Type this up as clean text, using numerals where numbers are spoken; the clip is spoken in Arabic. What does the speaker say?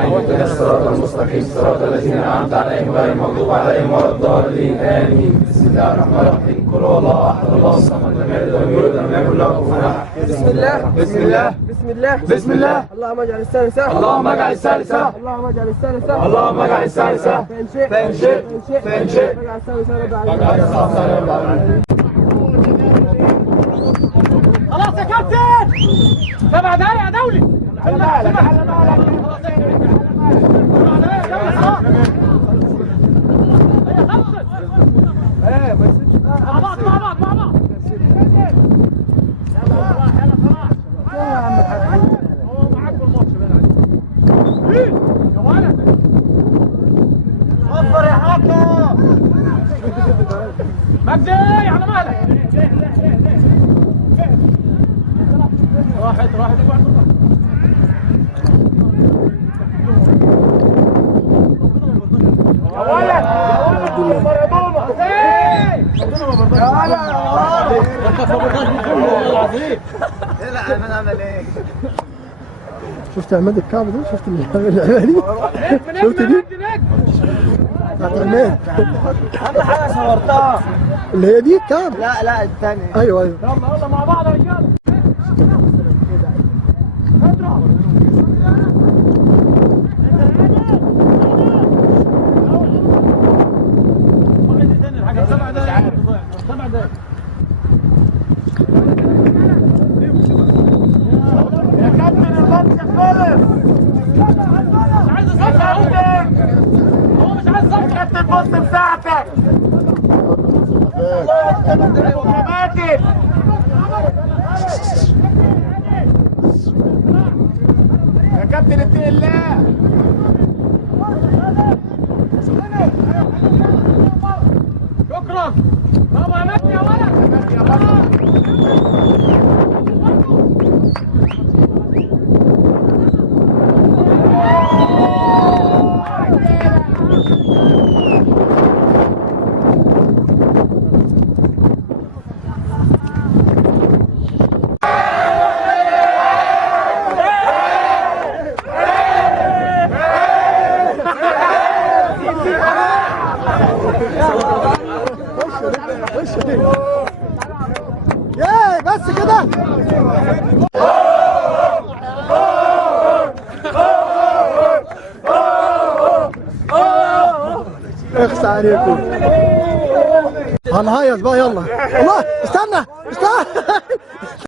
اهدنا الصراط المستقيم صراط الذين انعمت عليهم غير المغضوب عليهم ولا الضالين امين. بسم الله الرحمن الرحيم. قل هو الله احد الله الصمد لم يلد ولم يولد ولم يكن له كفوا احد. بسم الله بسم الله بسم الله بسم الله. اللهم اجعل السهل سهل اللهم اجعل السهل سهل. اللهم اجعل السهل سهل اللهم اجعل السهل سهل. فإن شئت فإن شئت فإن شئت اجعل السهل سهل واجعل الصعب سهلا رب العالمين. خلاص يا كابتن 7 دقايق يا دولي. وفر يا حكم مجدي على مهلك. راحت يا ولد مارادونا يا ولد انت صبرتش والله العظيم. لا انا اعمل ايه؟ شفت عماد الكعب ده؟ شفت اللعبه دي؟ شفت دي؟ بتاعت عماد اهم حاجه صورتها اللي هي دي الكعب؟ لا الثانيه. ايوه يلا مع بعض يا رجاله. يا كابتن الماتش خلص. مش عايز اصفر هو مش عايز اصفر. كابتن بص بساعتك. كباتن يا كابتن اتقي الله. شكرا. بابا مجدي يا ولد. ياي بس كده. اخس عليكم. هنهيص بقى يلا. الله استنى.